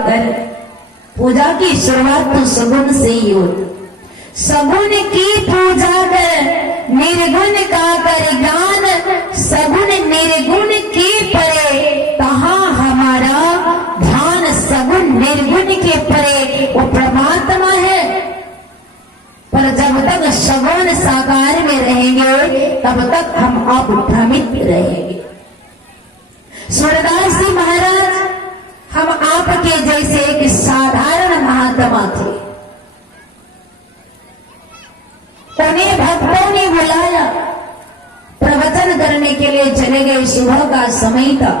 कर। पूजा की शुरुआत तो सगुन से ही हो। सगुन की पूजा कर निर्गुण का कर ज्ञान, सगुन निर्गुण की परे तहाँ हमारा ध्यान। सगुन निर्गुण के परे वो परमात्मा है। पर जब तक सगुण साकार में रहेंगे तब तक हम आप भ्रमित रहेंगे। सूरदास जी महाराज हम आपके जैसे एक साधारण महात्मा थे। उन्हें भक्तों ने बुलाया, प्रवचन करने के लिए चले गए। सुबह का समय था।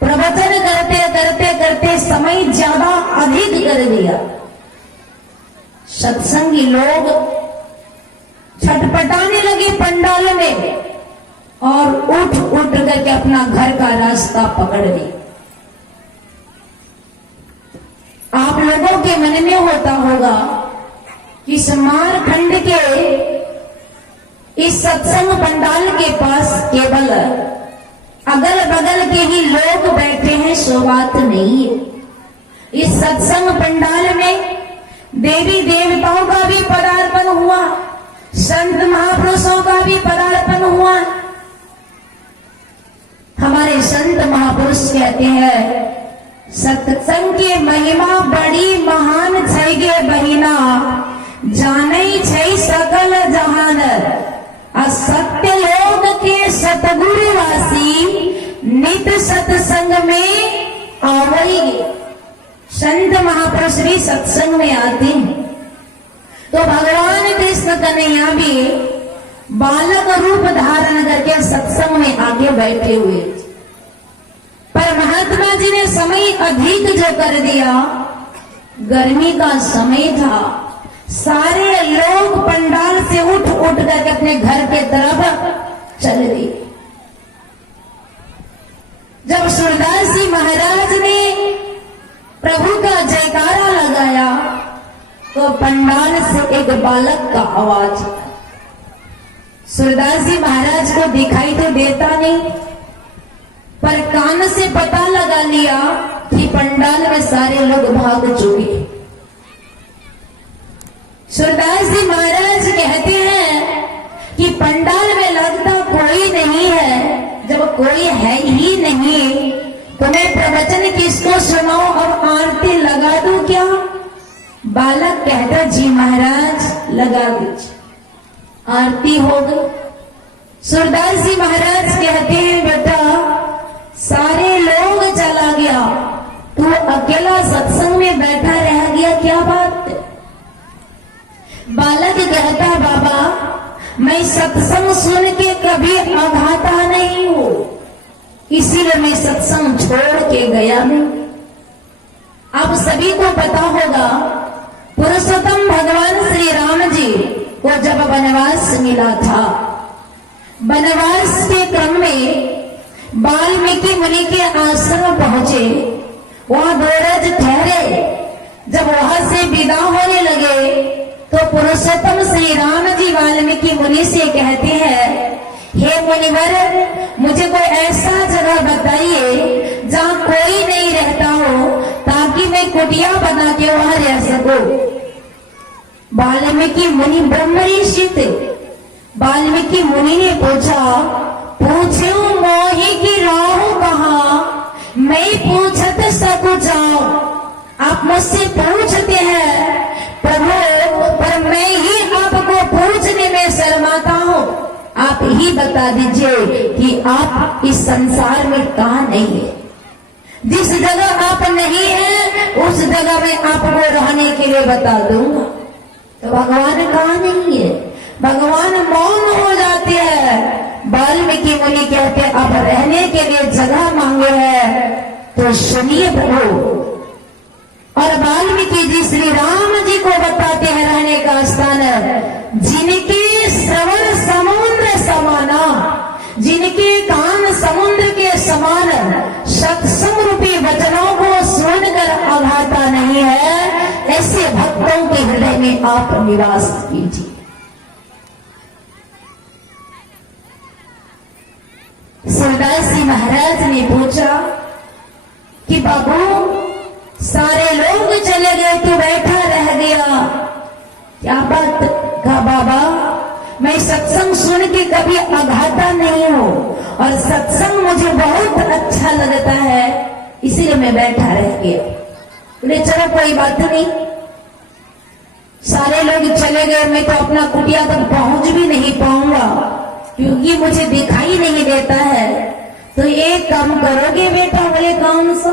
प्रवचन करते करते करते समय ज्यादा अधिक कर दिया। सत्संगी लोग छटपटाने लगे पंडाल में और उठ उठ करके अपना घर का रास्ता पकड़ ली। आप लोगों के मन में होता होगा कि समारखंड के इस सत्संग पंडाल के पास केवल अगल बगल के ही लोग बैठे हैं, सो बात नहीं है। इस सत्संग पंडाल में देवी देवताओं का भी पदार्पण हुआ, संत महापुरुषों का भी पदार्पण हुआ। हमारे संत महापुरुष कहते हैं सत्संग की महिमा बड़ी महान छै गे बहिना, जानै छै सकल जहान। असत्य लोक के सतगुरुवासी नित सत्संग में आवेंगे। संत महापुरुष भी सत्संग में आते हैं। तो भगवान कृष्ण कन्हैया भी बालक रूप धारण करके सत्संग में आके बैठे हुए। पर महात्मा जी ने समय अधिक जो कर दिया, गर्मी का समय था, सारे लोग पंडाल से उठ उठ करके अपने घर के तरफ चले गए। जब सूरदास जी महाराज ने प्रभु का जयकारा लगाया तो पंडाल से एक बालक का आवाज। सूरदास जी महाराज को दिखाई तो देता नहीं, पर कान से पता लगा लिया कि पंडाल में सारे लोग भाग चुके। सूरदास जी महाराज कहते हैं कि पंडाल में लगता कोई नहीं है। जब कोई है ही नहीं तो मैं प्रवचन किसको सुनाऊं और आरती लगा दूं क्या? बालक कहता जी महाराज लगा दीजिए। आरती हो गई। सूरदास जी महाराज कहते हैं बेटा सारे लोग चला गया, तू अकेला सत्संग में बैठा रह गया, क्या बात है? बालक कहता बाबा मैं सत्संग सुन के कभी अघाता नहीं हूं, इसीलिए मैं सत्संग छोड़ के गया नहीं। आप सभी को पता होगा पुरुषोत्तम भगवान श्री राम जी को जब वनवास मिला था, वनवास के क्रम में वाल्मीकि मुनि के आश्रम पहुंचे, वहां 2 रोज ठहरे। जब वहां से विदा होने लगे तो पुरुषोत्तम श्री राम जी वाल्मीकि मुनि से कहते हैं हे मुनिवर मुझे कोई ऐसा जगह बताइए जहाँ कोई नहीं रहता हो, ताकि मैं कुटिया बना के वहां रह सकूं। वाल्मीकि मुनि ब्रह्म ऋषि थे। वाल्मीकि मुनि ने पूछा पूछो मोहि की राहु कहाँ, मैं पूछत सकूं जाऊं। आप मुझसे पूछते हैं प्रभु, पर मैं ही आपको पूछने में शर्माता हूँ। आप ही बता दीजिए कि आप इस संसार में कहाँ नहीं है। जिस जगह आप नहीं है उस जगह में आपको रहने के लिए बता दूंगा। तो भगवान कहाँ नहीं है? भगवान मौन हो जाते हैं। वाल्मीकि मुनि कहते हैं आप रहने के लिए जगह मांगे हैं तो सुनिए प्रभु। और वाल्मीकि जी श्री राम जी को बताते हैं रहने का स्थान, जिनके श्रवण समुद्र समाना, जिनके कान समुद्र के समान सत्संग रूपी वचनों को सुनकर अघाता नहीं है, ऐसे भक्तों के हृदय में आप निवास कीजिए। सूरदास जी महाराज ने पूछा कि बाबू चले गए तो बैठा रह गया। क्या बात कहा बाबा, मैं सत्संग सुन के कभी अघाता नहीं हूँ और सत्संग मुझे बहुत अच्छा लगता है, इसीलिए मैं बैठा रह गया। बोले चलो कोई बात नहीं। सारे लोग चले गए, मैं तो अपना कुटिया तक पहुंच भी नहीं पाऊंगा क्योंकि मुझे दिखाई नहीं देता है। तो एक काम करोगे बेटा? बोले कौन सा?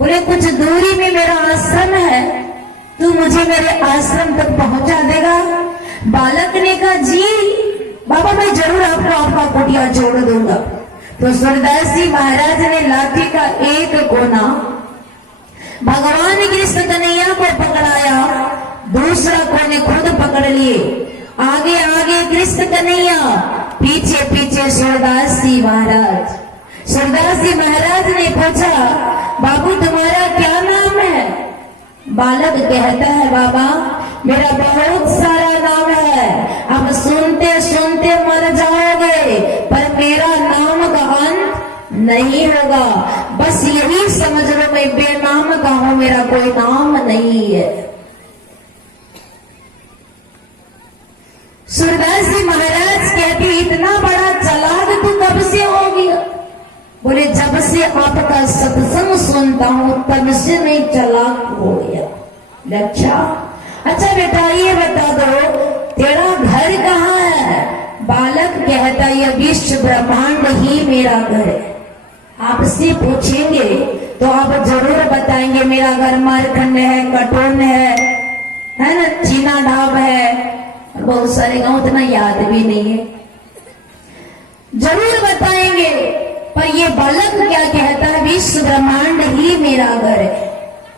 बोले कुछ दूरी में मेरा आश्रम है, तू मुझे मेरे आश्रम तक पहुंचा देगा? बालक ने कहा जी बाबा मैं जरूर आपको आपका कुटिया जोड़ दूंगा। तो सूरदास जी महाराज ने लाठी का एक कोना भगवान कृष्ण कन्हैया को पकड़ाया, दूसरा कोने खुद पकड़ लिए। आगे आगे कृष्ण कन्हैया, पीछे पीछे सूरदास जी महाराज। सूरदास जी महाराज ने पूछा बाबू तुम्हारा क्या नाम है? बालक कहता है बाबा मेरा बहुत सारा नाम है, अब सुनते सुनते मर जाओगे पर मेरा नाम का अंत नहीं होगा। बस यही समझ लो मैं बेनाम का हूं, मेरा कोई नाम नहीं है। सूरदास जी महाराज कहते इतना बड़ा चालाक तू कब से हो गया? बोले जब से आपका सत्संग सुनता हूं तब से मैं चालाक हो गया। अच्छा बेटा ये बता दो तेरा घर कहाँ है? बालक कहता ये विश्व ब्रह्मांड ही मेरा घर है। आपसे पूछेंगे तो आप जरूर बताएंगे मेरा घर मारखंड है, कटोन है ना, चीना ढाब है, बहुत सारे गांव उतना याद भी नहीं है, जरूर बताएंगे। पर ये बालक क्या कहता है? विश्व ब्रह्मांड ही मेरा घर है।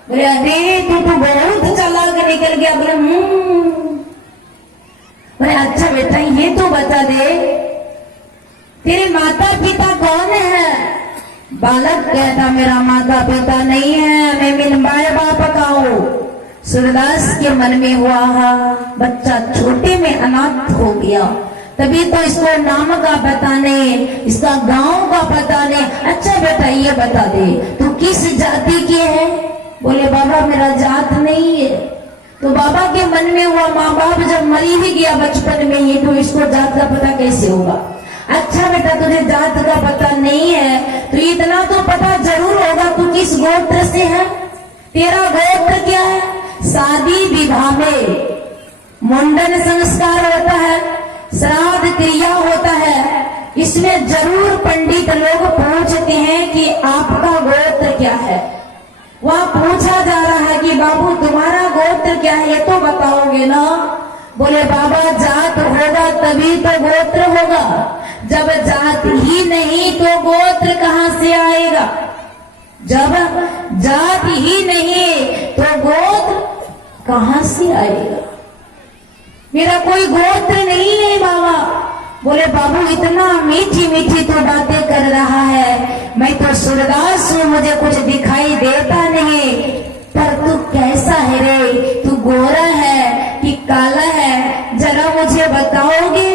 बोले अरे तू तो बहुत चालाक निकल गया। बोले अच्छा बेटा ये तो बता दे तेरे माता पिता कौन है? बालक कहता मेरा माता पिता नहीं है, मैं मेरे माए बाप का हूं। सूरदास के मन में हुआ बच्चा छोटे में अनाथ हो गया, तभी तो इसको नाम का पता नहीं, इसका गांव का पता नहीं। अच्छा बेटा ये बता दे तू किस जाति की है? बोले बाबा मेरा जात नहीं है। तो बाबा के मन में हुआ माँ बाप जब मरी ही गया बचपन में ही तो इसको जात का पता कैसे होगा? अच्छा बेटा तुझे जात का पता नहीं है तो इतना तो पता जरूर होगा तू किस गोत्र से है? तेरा गोत्र क्या है? शादी विवाह में मुंडन संस्कार होता है, श्राद्ध क्रिया होता है, इसमें जरूर पंडित लोग पूछते हैं कि आपका गोत्र क्या है। वहाँ पूछा जा रहा है कि बाबू तुम्हारा गोत्र क्या है, ये तो बताओगे ना? बोले बाबा जात होगा तभी तो गोत्र होगा, जब जात ही नहीं तो गोत्र कहाँ से आएगा? जब जात ही नहीं तो गोत्र कहाँ से आएगा? मेरा कोई गोत्र नहीं है बाबा। बोले बाबू इतना मीठी मीठी तो बातें कर रहा है, मैं तो सूरदास हूँ, मुझे कुछ दिखाई देता नहीं, पर तू कैसा है रे? तू गोरा है कि काला है, जरा मुझे बताओगे?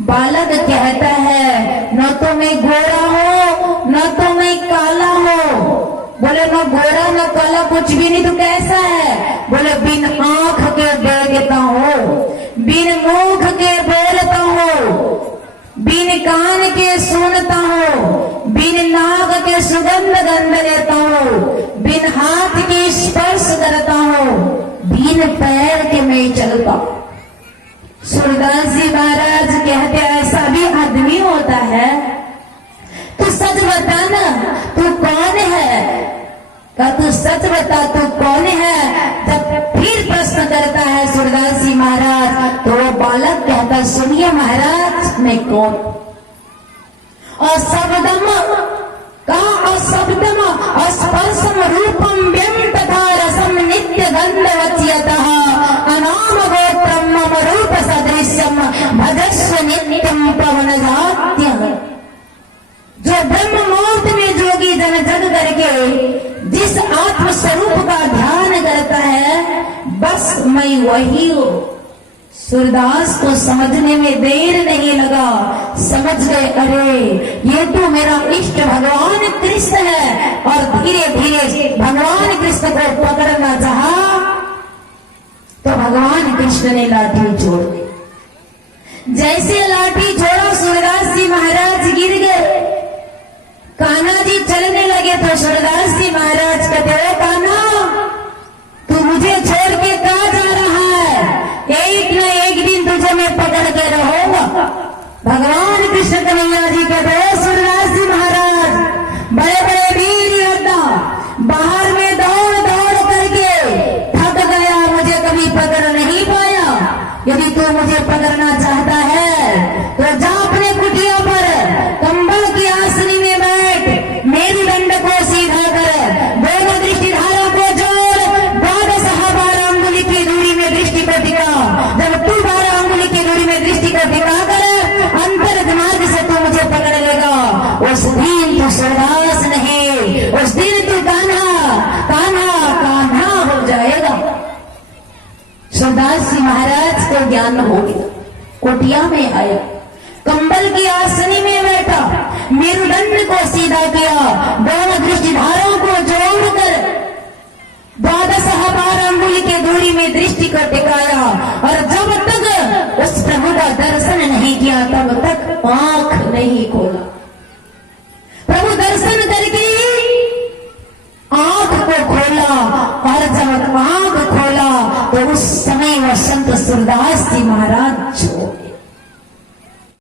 बालक कहता है न तो मैं गोरा हूँ न तो मैं काला हूँ। बोले न गोरा न काला कुछ भी नहीं, तो कैसा है? बोले बिन आंख के देखता हूँ, बिन मुख के बोलता हूँ, बिन कान के सुनता हूँ, बिन नाक के सुगंध गंध लेता हूँ, बिन हाथ के स्पर्श करता हूँ, बिन पैर के मैं चलता। सूरदास जी महाराज कहते ऐसा भी आदमी होता है? तू सच बता ना तू कौन है? का तू सच बता तू कौन है? जब फिर प्रश्न करता है सूरदास जी महाराज तो वो बालक कहता सुनिए महाराज मैं कौन? अशब्दम का अशब्दम स्पर्शम रूपम व्यम तथा रसम नित्य गंधवच्यतः अनाम गोत्रम मम रूप सदृश्यम भजस्व नित्यम पवनजात्यः। जो ब्रह्म मुहूर्त में जोगी जन जग करके जिस आत्म स्वरूप का ध्यान करता है बस मैं वही हूँ। सूरदास को समझने में देर नहीं लगा, समझ गए अरे ये तो मेरा इष्ट भगवान कृष्ण है, और धीरे धीरे भगवान कृष्ण को पकड़ना चाहा भगवान कृष्ण ने लाठी छोड़ दी। जैसे लाठी छोड़ा सूरदास जी महाराज गिर गए। कान्हा जी चलने लगे तो सूरदास जी महाराज कहते हो कान्हा, तू मुझे छोड़ के कहाँ जा रहा है? एक न एक दिन तुझे मैं पकड़ के रहूंगा। भगवान कृष्ण कन्हैया जी कहते हो सूरदास जी महाराज, बड़े बड़े वीर योद्धा बाहर में दौड़ दौड़ करके थक गया, मुझे कभी पकड़ नहीं पाया। यदि तू मुझे पकड़ना चाहता है तो जा अपने कुटिया पर कंबल की आसनी में बैठ, मेरी दंड को सीधा कर, दोनों दृष्टिधारा को जोड़, 12 अंगुली की दूरी में दृष्टि को टिका। जब तू 12 अंगुली की दूरी में दृष्टि को टिका कर अंतर दिमाग से तू मुझे पकड़ लेगा, उस दिन तू सूरदास नहीं, उस दिन तू कान्हा कान्हा कान्हा हो जाएगा। सूरदास जी महाराज को ज्ञान हो गया। कुटिया में आया, कंबल की आसनी में बैठा, मेरुदंड को सीधा किया, दोनों दृष्टिधारों को जोड़कर 12 अंगुली की दूरी में दृष्टि को टिकाया। और जब तक उस प्रभु का दर्शन नहीं किया तब तक आंख नहीं खोला। प्रभु दर्शन करके आंख को खोला, और जब आंख खोला तो उस समय वह संत सूरदास जी महाराज छोड़े।